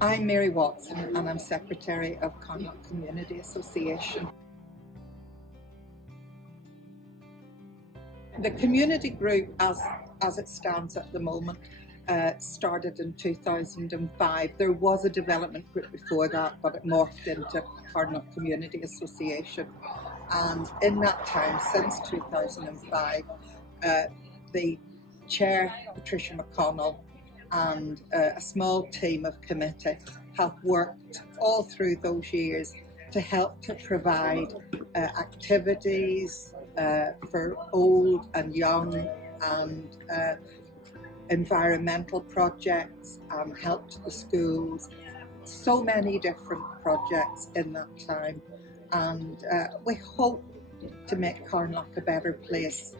I'm Mary Watson and I'm Secretary of Carnlough Community Association. The community group, as it stands at the moment, started in 2005. There was a development group before that, but it morphed into Carnlough Community Association. And in that time, since 2005, the chair, Patricia McConnell, and a small team of committee have worked all through those years to help to provide activities for old and young and environmental projects, help to the schools, so many different projects in that time. And we hope to make Carnlough a better place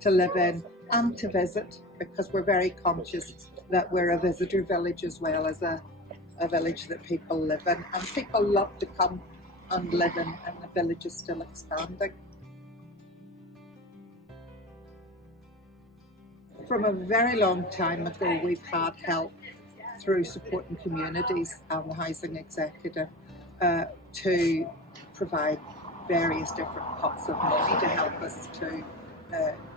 to live in and to visit, because we're very conscious that we're a visitor village as well as a village that people live in, and people love to come and live in, and the village is still expanding. From a very long time ago, we've had help through supporting communities and the Housing Executive to provide various different pots of money to help us to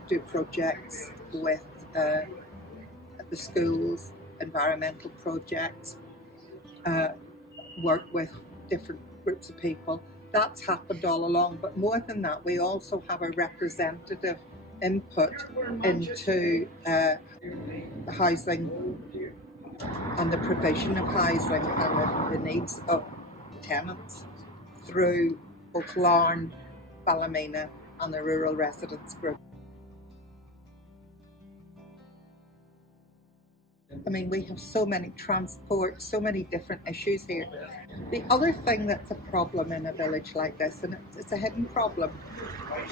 do projects with the schools, environmental projects, work with different groups of people. That's happened all along, but more than that, we also have a representative input into the housing and the provision of housing and the needs of tenants through both Larne, Ballymena and the Rural Residents Group. I mean, we have so many transport, so many different issues here. The other thing that's a problem in a village like this, and it's a hidden problem,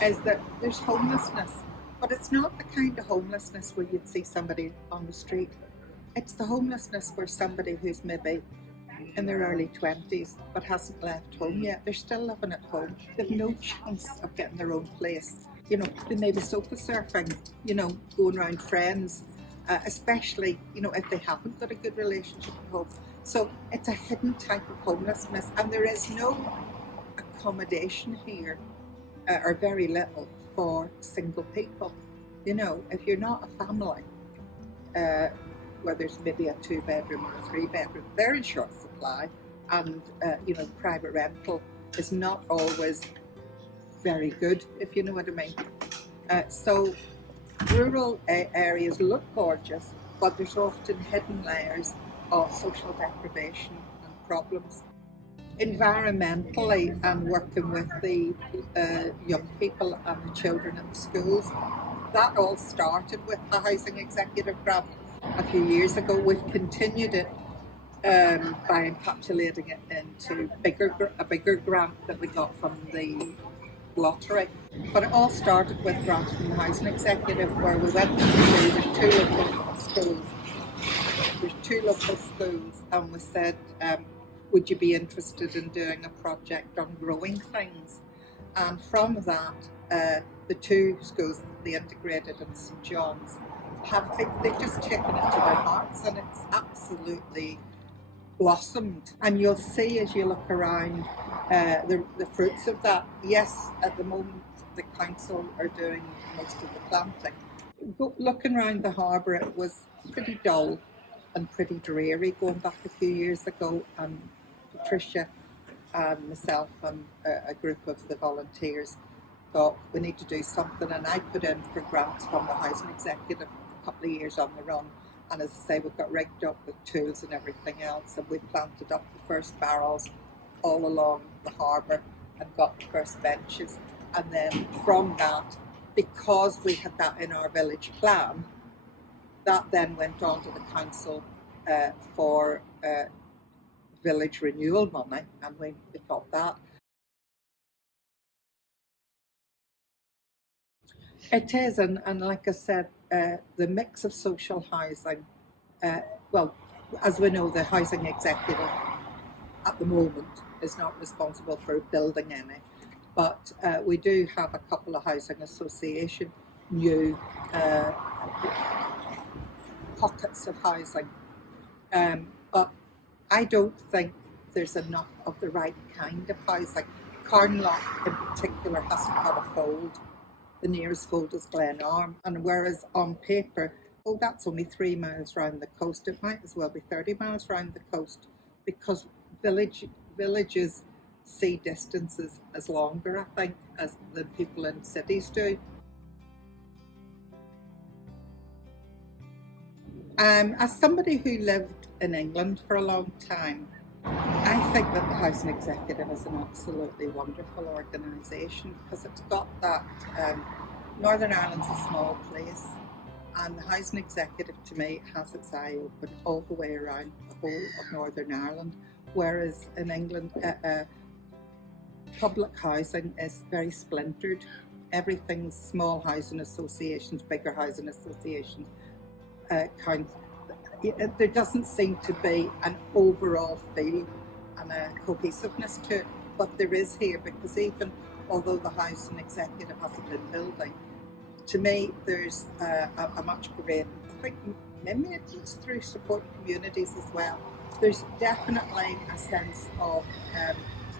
is that there's homelessness. But it's not the kind of homelessness where you'd see somebody on the street. It's the homelessness where somebody who's maybe in their early 20s but hasn't left home yet. They're still living at home. They've no chance of getting their own place. You know, they may be sofa surfing, you know, going around friends, especially, you know, if they haven't got a good relationship at home. So it's a hidden type of homelessness, and there is no accommodation here, or very little, for single people. You know, if you're not a family, where there's maybe a 2-bedroom or a 3-bedroom, they're in short supply, and you know, private rental is not always very good, if you know what I mean. So rural areas look gorgeous, but there's often hidden layers of social deprivation and problems. Environmentally, and working with the young people and the children in the schools, that all started with the Housing Executive grant a few years ago. We've continued it by encapsulating it into a bigger grant that we got from the lottery. But it all started with grants from the Housing Executive, where we went to there's two local schools, and we said, would you be interested in doing a project on growing things? And from that, the two schools, the Integrated and St John's, they've just taken it to their hearts, and it's absolutely blossomed. And you'll see as you look around the fruits of that. Yes, at the moment the council are doing most of the planting. Looking around the harbour, it was pretty dull and pretty dreary going back a few years ago, and Patricia and myself and a group of the volunteers thought we need to do something, and I put in for grants from the Housing Executive a couple of years on the run, and as I say, we've got rigged up with tools and everything else, and we planted up the first barrels all along the harbour and got the first benches. And then from that, because we had that in our village plan, that then went on to the council for village renewal money, and we got that. It is, and like I said, the mix of social housing, well, as we know, the Housing Executive at the moment is not responsible for building any, but we do have a couple of housing association new pockets of housing, but I don't think there's enough of the right kind of housing. Carnlough in particular hasn't got a fold. The nearest fold is Glenarm, and whereas on paper, oh, that's only 3 miles round the coast, it might as well be 30 miles round the coast, because villages see distances as longer, I think, as than people in cities do. As somebody who lived in England for a long time, I think that the Housing Executive is an absolutely wonderful organisation, because it's got that. Northern Ireland's a small place, and the Housing Executive to me has its eye open all the way around the whole of Northern Ireland, whereas in England public housing is very splintered. Everything's small housing associations, bigger housing associations, there doesn't seem to be an overall feel and a cohesiveness to it, but there is here, because even although the Housing Executive hasn't been building, to me there's a much greater, I think maybe it's through supporting communities as well, there's definitely a sense of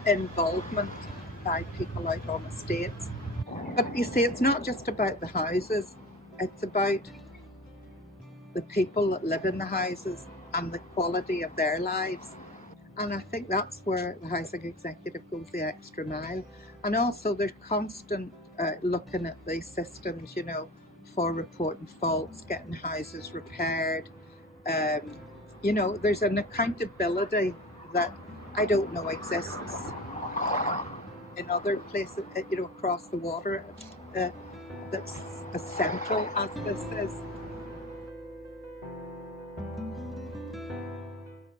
involvement by people out on estates. But you see, it's not just about the houses, it's about the people that live in the houses and the quality of their lives. And I think that's where the Housing Executive goes the extra mile. And also there's constant looking at these systems, you know, for reporting faults, getting houses repaired. You know, there's an accountability that I don't know exists in other places, you know, across the water, that's as central as this is.